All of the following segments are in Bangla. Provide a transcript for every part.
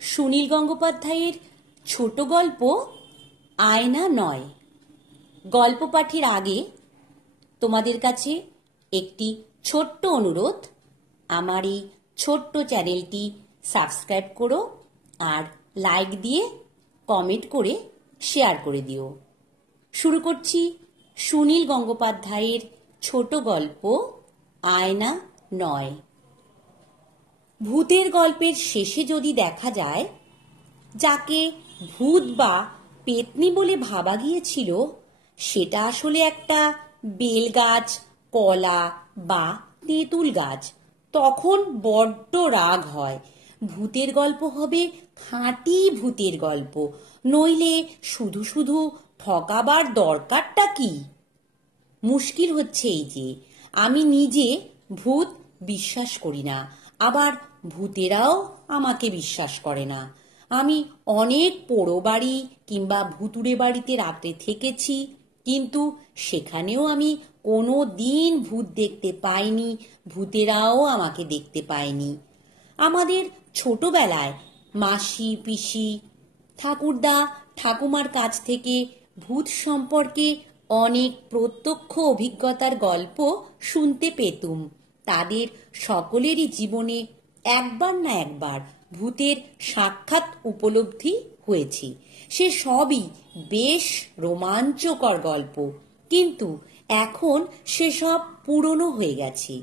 সুনীল গঙ্গোপাধ্যায়ের ছোট গল্প আয়না নয়। গল্প পাঠের আগে তোমাদের কাছে একটি ছোট্ট অনুরোধ, আমার এই ছোট্ট চ্যানেলটি সাবস্ক্রাইব করো আর লাইক দিয়ে কমেন্ট করে শেয়ার করে দিও। শুরু করছি সুনীল গঙ্গোপাধ্যায়ের ছোট গল্প আয়না নয়। ভূতের গল্পের শেষে যদি দেখা যায়, যাকে ভূত বা পেতনি বলে ভাবা গিয়েছিল সেটা আসলে একটা বেলগাছ, কলা বা তেঁতুল গাছ, তখন বড্ড রাগ হয়। ভূতের গল্প হবে খাঁটি ভূতের গল্প, নইলে শুধু শুধু ঠকাবার দরকারটা কি? মুশকিল হচ্ছে এই যে আমি নিজে ভূত বিশ্বাস করি না, আবার ভূতেরাও আমাকে বিশ্বাস করে না। আমি অনেক পোড়ো বাড়ি কিংবা ভুতুড়ে বাড়িতে রাতে থেকেছি, কিন্তু সেখানেও আমি কোনো দিন ভূত দেখতে পাইনি, ভূতেরাও আমাকে দেখতে পায়নি। আমাদের ছোটবেলায় মাসি, পিসি, ঠাকুরদা, ঠাকুমার কাছ থেকে ভূত সম্পর্কে অনেক প্রত্যক্ষ অভিজ্ঞতার গল্প শুনতে পেতুম। তাদের সকলেরই জীবনে একবার না একবার ভূতের সাক্ষাৎ উপলব্ধি হয়েছে। সে সবই বেশ রোমাঞ্চকর গল্প, কিন্তু এখন সেসব পুরনো হয়ে গেছে।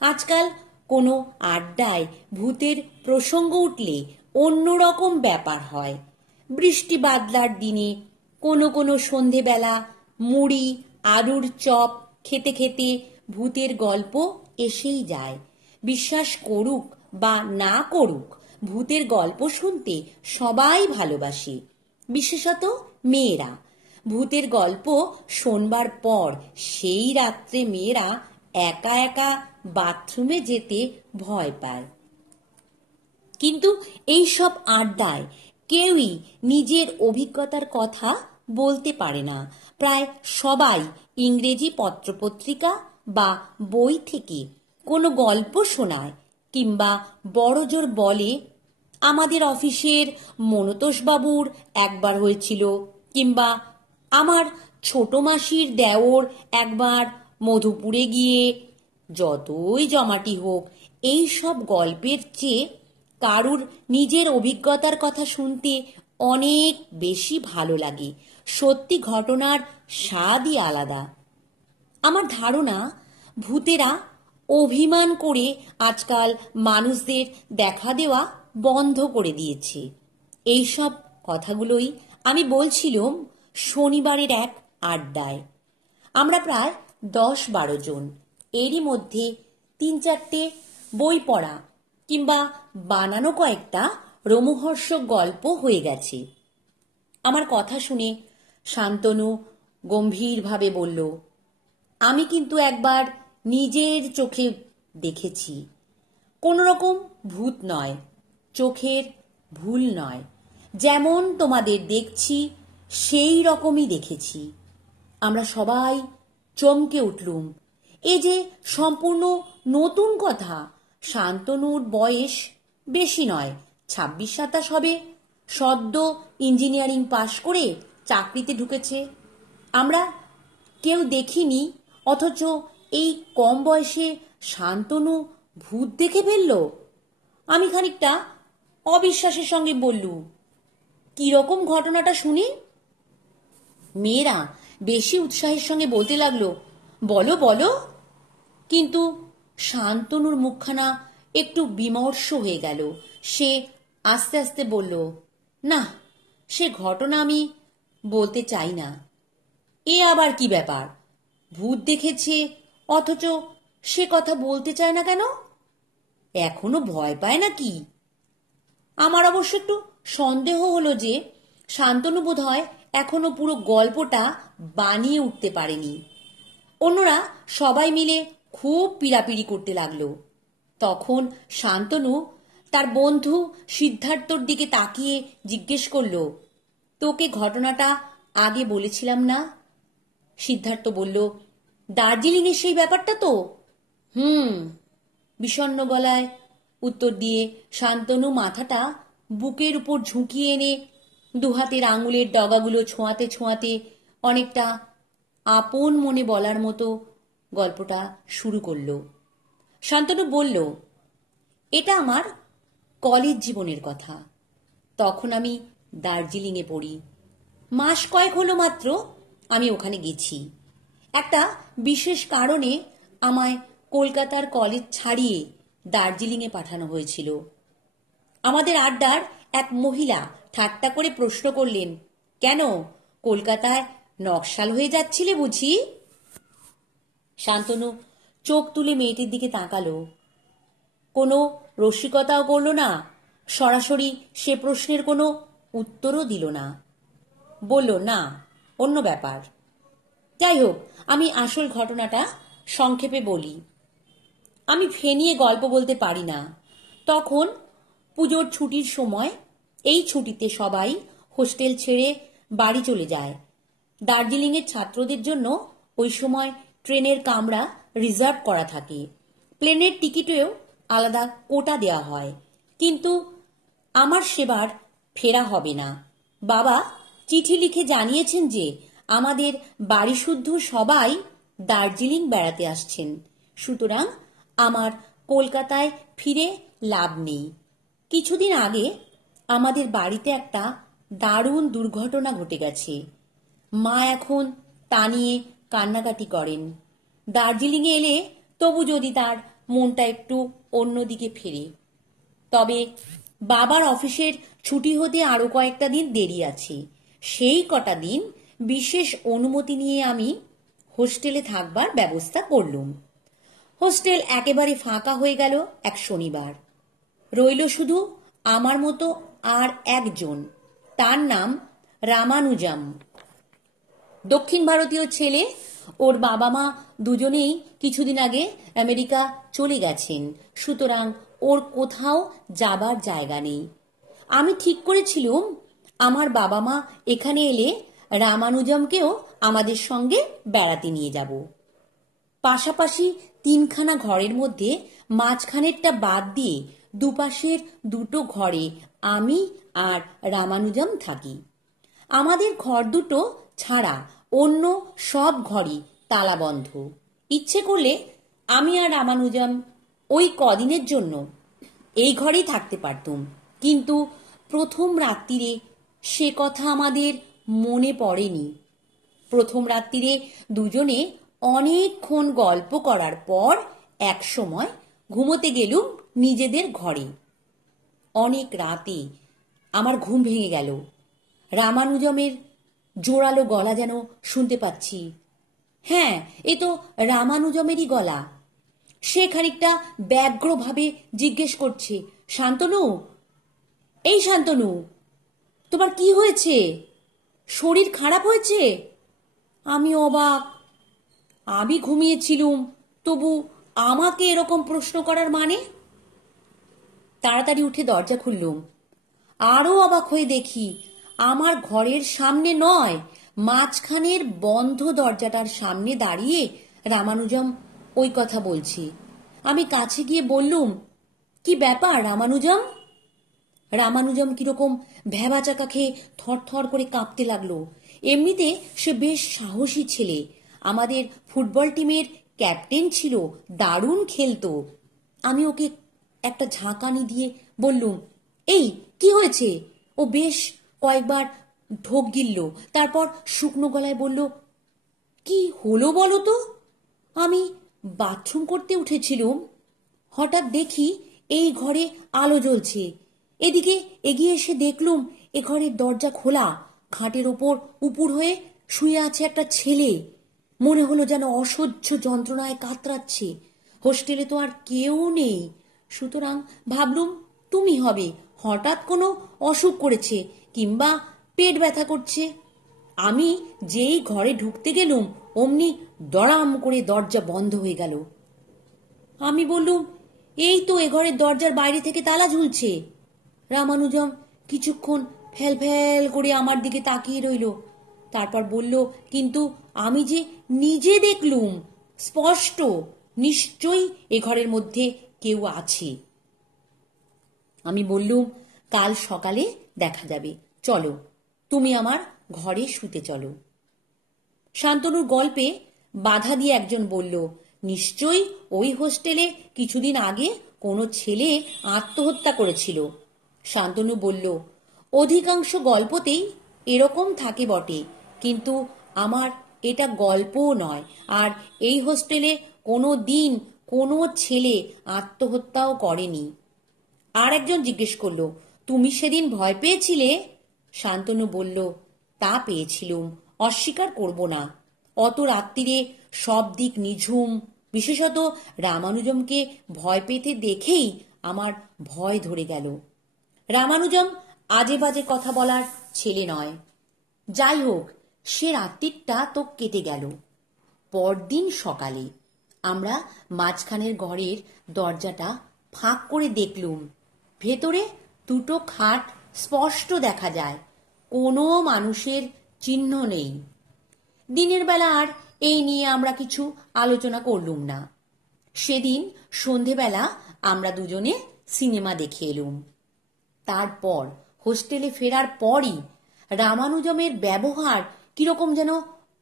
আজকাল কোনো আড্ডায় ভূতের প্রসঙ্গ উঠলে অন্যরকম ব্যাপার হয়। বৃষ্টি বাদলার দিনে কোনো কোনো সন্ধেবেলা মুড়ি আলুর চপ খেতে খেতে ভূতের গল্প এসেই যায়। বিশ্বাস করুক বা না করুক, ভূতের গল্প শুনতে সবাই ভালোবাসে, বিশেষত মেয়েরা। ভূতের গল্প শোনবার পর সেই রাত্রে মেয়েরা একা একা বাথরুমে যেতে ভয় পায়। কিন্তু এই সব আড্ডায় কেউই নিজের অভিজ্ঞতার কথা বলতে পারে না। প্রায় সবাই ইংরেজি পত্রপত্রিকা বা বই থেকে কোনো গল্প শোনায়, কিংবা বড়জোর বলে আমাদের অফিসের মনতোষবাবুর একবার হয়েছিল, কিংবা আমার ছোট মাসির দেওর একবার মধুপুরে গিয়ে। যতই জমাটি হোক, এই সব গল্পের চেয়ে কারুর নিজের অভিজ্ঞতার কথা শুনতে অনেক বেশি ভালো লাগে। সত্যি ঘটনার স্বাদই আলাদা। আমার ধারণা ভূতেরা অভিমান করে আজকাল মানুষদের দেখা দেওয়া বন্ধ করে দিয়েছে। এইসব কথাগুলোই আমি বলছিলাম শনিবারের এক আড্ডায়। আমরা প্রায় 10-12 জন, এরই মধ্যে 3-4টে বই পড়া কিংবা বানানো কয়েকটা রোমহর্ষক গল্প হয়ে গেছে। আমার কথা শুনে শান্তনু গম্ভীরভাবে বলল, আমি কিন্তু একবার নিজের চোখে দেখেছি। কোনো রকম ভূত নয়, চোখের ভুল নয়, যেমন তোমাদের দেখছি সেই রকমই দেখেছি। আমরা সবাই চমকে উঠলুম। এ যে সম্পূর্ণ নতুন কথা। শান্তনুর বয়স বেশি নয়, 26-27 হবে। সদ্য ইঞ্জিনিয়ারিং পাশ করে চাকরিতে ঢুকেছে। আমরা কেউ দেখিনি, অথচ এই কম বয়সে শান্তনু ভূত দেখে ফেলল। আমি খানিকটা অবিশ্বাসের সঙ্গে বললুম, কিরকম ঘটনাটা শুনি? মেয়েরা বেশি উৎসাহের সঙ্গে বলতে লাগলো, বলো বলো। কিন্তু শান্তনুর মুখখানা একটু বিমর্ষ হয়ে গেল। সে আস্তে আস্তে বলল, না, সে ঘটনা আমি বলতে চাই না। এ আবার কি ব্যাপার? ভূত দেখেছে অথচ সে কথা বলতে চায় না কেন? এখনো ভয় পায় নাকি? আমার অবশ্য একটু সন্দেহ হলো যে শান্তনু বোধহয় এখনো পুরো গল্পটা বানিয়ে উঠতে পারেনি। অন্যরা সবাই মিলে খুব পিড়াপিড়ি করতে লাগলো। তখন শান্তনু তার বন্ধু সিদ্ধার্থর দিকে তাকিয়ে জিজ্ঞেস করল, তোকে ঘটনাটা আগে বলেছিলাম না? সিদ্ধার্থ বলল, দার্জিলিংয়ের সেই ব্যাপারটা তো? বিষণ্ণ গলায় উত্তর দিয়ে শান্তনু মাথাটা বুকের উপর ঝুঁকিয়ে এনে দুহাতের আঙুলের ডগাগুলো ছোঁয়াতে ছোঁয়াতে অনেকটা আপন মনে বলার মতো গল্পটা শুরু করল। শান্তনু বলল, এটা আমার কলেজ জীবনের কথা। তখন আমি দার্জিলিংয়ে পড়ি। মাস কয়েক হলো মাত্র আমি ওখানে গেছি। একটা বিশেষ কারণে আমায় কলকাতার কলেজ ছাড়িয়ে দার্জিলিংয়ে পাঠানো হয়েছিল। আমাদের আড্ডার এক মহিলা ঠাট্টা করে প্রশ্ন করলেন, কেন কলকাতায় নকশাল হয়ে যাচ্ছিলে বুঝি? শান্তনু চোখ তুলে মেয়েটির দিকে তাকালো। কোনো রসিকতাও করল না, সরাসরি সে প্রশ্নের কোনো উত্তরও দিল না। বলল, না, অন্য ব্যাপার। যাই হোক, আমি আসল ঘটনাটা সংক্ষেপে বলি। আমি ফেনিয়ে গল্প বলতে পারি না। তখন পুজোর ছুটির সময়। এই ছুটিতে সবাই হোস্টেল ছেড়ে বাড়ি চলে যায়। দার্জিলিংয়ের ছাত্রদের জন্য ওই সময় ট্রেনের কামরা রিজার্ভ করা থাকে। প্লেনের টিকিটেও আলাদা কোটা দেওয়া হয়। কিন্তু আমার সেবার ফেরা হবে না। বাবা চিঠি লিখে জানিয়েছেন যে আমাদের বাড়িসুদ্ধ সবাই দার্জিলিং বেড়াতে আসছেন। সুতরাং আমার কলকাতায় ফিরে লাভ নেই। কিছুদিন আগে আমাদের বাড়িতে একটা দারুণ দুর্ঘটনা ঘটে গেছে। মা এখন তা নিয়ে কান্নাকাটি করেন। দার্জিলিংয়ে এলে তবু যদি তার মনটা একটু অন্যদিকে ফেরে। তবে বাবার অফিসের ছুটি হতে আরো কয়েকটা দিন দেরি আছে। সেই কটা দিন বিশেষ অনুমতি নিয়ে আমি হোস্টেলে থাকবার ব্যবস্থা করলুম। হোস্টেল একেবারে ফাঁকা হয়ে গেল এক শনিবার। রইল শুধু আমার মতো আর একজন, তার নাম রামানুজাম। দক্ষিণ ভারতীয় ছেলে। ওর বাবা মা দুজনেই কিছুদিন আগে আমেরিকা চলে গেছেন। সুতরাং ওর কোথাও যাবার জায়গা নেই। আমি ঠিক করেছিলুম আমার বাবা মা এখানে এলে রামানুজমকেও আমাদের সঙ্গে বেড়াতে নিয়ে যাব। পাশাপাশি তিনখানা ঘরের মধ্যে মাঝখানেরটা বাদ দিয়ে দুপাশের দুটো ঘরে আমি আর রামানুজম থাকি। আমাদের ঘর দুটো ছাড়া অন্য সব ঘরই তালাবন্ধ। ইচ্ছে করলে আমি আর রামানুজম ওই কদিনের জন্য এই ঘরেই থাকতে পারতুম। কিন্তু প্রথম রাত্রিরে সে কথা আমাদের মনে পড়েনি। প্রথম রাত্রিরে দুজনে অনেকক্ষণ গল্প করার পর এক সময় ঘুমোতে গেলুম নিজেদের ঘরে। অনেক রাতে আমার ঘুম ভেঙে গেল। রামানুজমের জোরালো গলা যেন শুনতে পাচ্ছি। হ্যাঁ, এ তো রামানুজমেরই গলা। সে খানিকটা ব্যগ্রভাবে জিজ্ঞেস করছে, শান্তনু, এই শান্তনু, তোমার কি হয়েছে? শরীর খারাপ হয়েছে? আমি অবাক। আমি ঘুমিয়েছিলুম, তবু আমাকে এরকম প্রশ্ন করার মানে? তাড়াতাড়ি উঠে দরজা খুললুম। আরো অবাক হয়ে দেখি আমার ঘরের সামনে নয়, মাঝখানের বন্ধ দরজাটার সামনে দাঁড়িয়ে রামানুজম ওই কথা বলছে। আমি কাছে গিয়ে বললুম, কি ব্যাপার রামানুজম? রামানুজম কিরকম ভ্যাবাচাকা খেয়ে থরথর করে কাঁপতে লাগলো। এমনিতে সে বেশ সাহসী ছেলে। আমাদের ফুটবল টিমের ক্যাপ্টেন ছিল, দারুণ খেলতো। আমি ওকে একটা ঝাঁকানি দিয়ে বললুম, এই কি হয়েছে? ও বেশ কয়েকবার ঢোক গিলল, তারপর শুকনো গলায় বলল, কি হলো বলো তো? আমি বাথরুম করতে উঠেছিলুম, হঠাৎ দেখি এই ঘরে আলো জ্বলছে। এদিকে এগিয়ে এসে দেখলুম এ ঘরের দরজা খোলা। খাটের ওপর উপুর হয়ে শুয়ে আছে একটা ছেলে। মনে হলো যেন অসহ্য যন্ত্রণায় কাতরাচ্ছে। হোস্টেলে তো আর কেউ নেই, সুতরাং ভাবলুম তুমি হবে, হঠাৎ কোনো অসুখ করেছে কিংবা পেট ব্যথা করছে। আমি যেই ঘরে ঢুকতে গেলুম অমনি দড়াম করে দরজা বন্ধ হয়ে গেল। আমি বললুম, এই তো এ ঘরের দরজার বাইরে থেকে তালা ঝুলছে। রামানুজম কিছুক্ষণ ফ্যাল ফ্যাল করে আমার দিকে তাকিয়ে রইল। তারপর বলল, কিন্তু আমি যে নিজে দেখলুম স্পষ্ট, নিশ্চয়ই এ ঘরের মধ্যে কেউ আছে। আমি বললুম, কাল সকালে দেখা যাবে। চলো, তুমি আমার ঘরে শুতে চলো। শান্তনুর গল্পে বাধা দিয়ে একজন বলল, নিশ্চয়ই ওই হোস্টেলে কিছুদিন আগে কোনো ছেলে আত্মহত্যা করেছিল। শান্তনু বলল, অধিকাংশ গল্পতেই এরকম থাকে বটে, কিন্তু আমার এটা গল্পও নয়, আর এই হোস্টেলে কোনো দিন কোনো ছেলে আত্মহত্যাও করেনি। আর একজন জিজ্ঞেস করলো, তুমি সেদিন ভয় পেয়েছিলে? শান্তনু বলল, তা পেয়েছিলুম, অস্বীকার করব না। অত রাত্রিরে সব দিক নিঝুম, বিশেষত রামানুজমকে ভয় পেতে দেখেই আমার ভয় ধরে গেল। রামানুজম আজে বাজে কথা বলার ছেলে নয়। যাই হোক, সে রাত্রিটা তো কেটে গেল। পরদিন সকালে আমরা মাঝখানের ঘরের দরজাটা ফাঁক করে দেখলুম, ভেতরে দুটো খাট স্পষ্ট দেখা যায়, কোনো মানুষের চিহ্ন নেই। দিনের বেলা আর এই নিয়ে আমরা কিছু আলোচনা করলুম না। সেদিন সন্ধেবেলা আমরা দুজনে সিনেমা দেখে এলুম। তারপর হোস্টেলে ফেরার পরই রামানুজমের ব্যবহার কিরকম যেন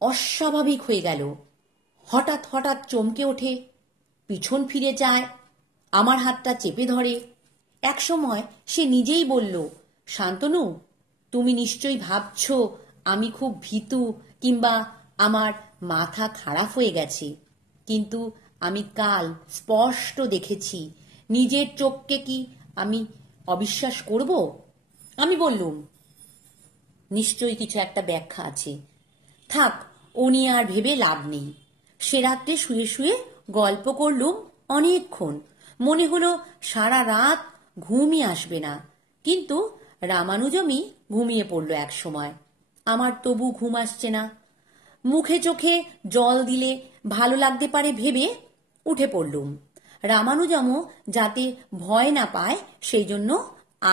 অস্বাভাবিক হয়ে গেল। হঠাৎ হঠাৎ চমকে ওঠে, পিছন ফিরে যায়, আমার হাতটা চেপে ধরে। একসময় সে নিজেই বলল, শান্তনু, তুমি নিশ্চয়ই ভাবছ আমি খুব ভীতু কিংবা আমার মাথা খারাপ হয়ে গেছে, কিন্তু আমি কাল স্পষ্ট দেখেছি। নিজের চোখকে কি আমি অবিশ্বাস করব? আমি বললুম, নিশ্চয়ই কিছু একটা ব্যাখ্যা আছে। থাক, ও নিয়ে আর ভেবে লাভ নেই। সে রাত্রে শুয়ে শুয়ে গল্প করলুম অনেকক্ষণ। মনে হলো সারা রাত ঘুমই আসবে না, কিন্তু রামানুজমই ঘুমিয়ে পড়ল এক সময়। আমার তবু ঘুম আসছে না। মুখে চোখে জল দিলে ভালো লাগতে পারে ভেবে উঠে পড়লুম। রামানুজমও যাতে ভয় না পায় সেই জন্য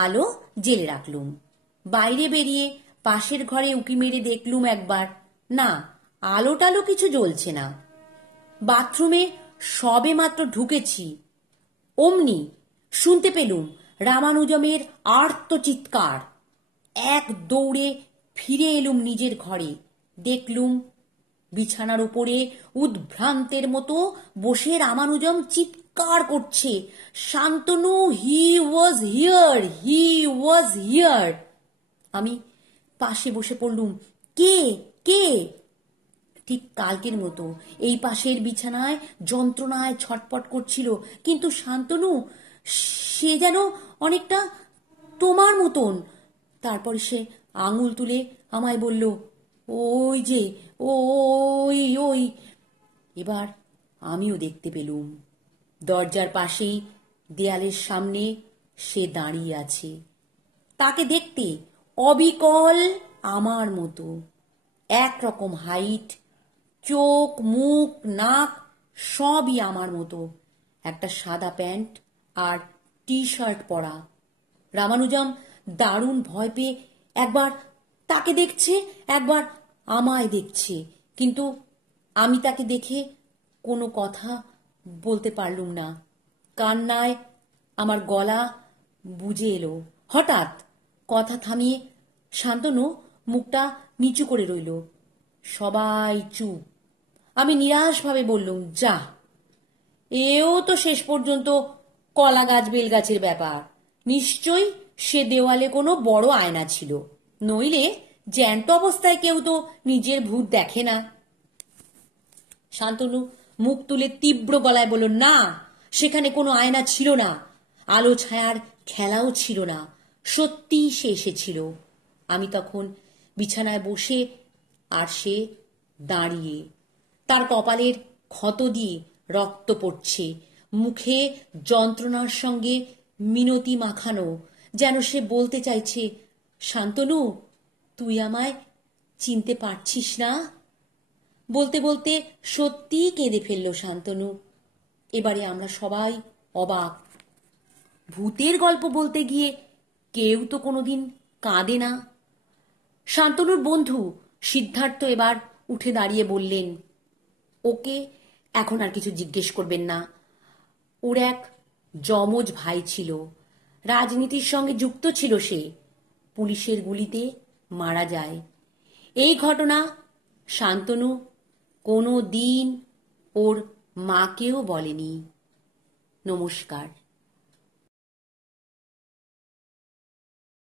আলো জেলে রাখলুম। বাইরে বেরিয়ে পাশের ঘরে উঁকি মেরে দেখলুম একবার, না, আলো টালো কিছু জ্বলছে না। বাথরুমে সবে মাত্র ঢুকেছি, অমনি শুনতে পেলুম রামানুজমের আর্ত চিৎকার। এক দৌড়ে ফিরে এলুম নিজের ঘরে। দেখলুম বিছানার উপরে উদ্ভ্রান্তের মতো বসে রামানুজম চিৎকার করছে, Shantanu, he was here, he was here. আমি পাশে বসে পড়লুম, কে কে? ঠিক কালকের মতো এই পাশের বিছানায় যন্ত্রণায় ছটপট করছিল, কিন্তু শান্তনু সে যেন অনেকটা তোমার মতন। তারপর সে আঙুল তুলে আমায় বলল, ওই যে, ওই ওই। এবার আমিও দেখতে পেলুম, দরজার পাশেই দেয়ালের সামনে সে দাঁড়িয়ে আছে। তাকে দেখতে অবিকল আমার মতো, একরকম হাইট, চোখ, মুখ, নাক সবই আমার মতো। একটা সাদা প্যান্ট আর টি শার্ট পরা। রামানুজম দারুণ ভয় পেয়ে একবার তাকে দেখছে, একবার আমায় দেখছে, কিন্তু আমি তাকে দেখে কোনো কথা বলতে পারলুম না। কান্নায় আমার গলা বুজে এলো। হঠাৎ কথা থামিয়ে শান্তনু মুখটা নিচু করে রইল। সবাই চুপ। আমি নিরাশভাবে বললুম, যা, এও তো শেষ পর্যন্ত কলা গাছ বেলগাছের ব্যাপার। নিশ্চয়ই সে দেওয়ালে কোনো বড় আয়না ছিল, নইলে জ্যান্ত অবস্থায় কেউ তো নিজের ভূত দেখে না। শান্তনু মুখ তুলে তীব্র গলায় বলল, না, সেখানে কোনো আয়না ছিল না, আলো ছায়ার খেলাও ছিল না, সত্যিই সে এসেছিল। আমি তখন বিছানায় বসে আর সে দাঁড়িয়ে। তার কপালের ক্ষত দিয়ে রক্ত পড়ছে, মুখে যন্ত্রণার সঙ্গে মিনতি মাখানো, যেন সে বলতে চাইছে, শান্তনু, তুই আমায় চিনতে পারছিস না? বলতে বলতে সত্যিই কেঁদে ফেলল শান্তনু। এবারে আমরা সবাই অবাক। ভূতের গল্প বলতে গিয়ে কেউ তো কোনোদিন কাঁদে না। শান্তনুর বন্ধু সিদ্ধার্থ এবার উঠে দাঁড়িয়ে বললেন, ওকে এখন আর কিছু জিজ্ঞেস করবেন না। ওর এক যমজ ভাই ছিল, রাজনীতির সঙ্গে যুক্ত ছিল সে, পুলিশের গুলিতে মারা যায়। এই ঘটনা শান্তনু কোনো দিন ওর মাকেও বলেনি। নমস্কার।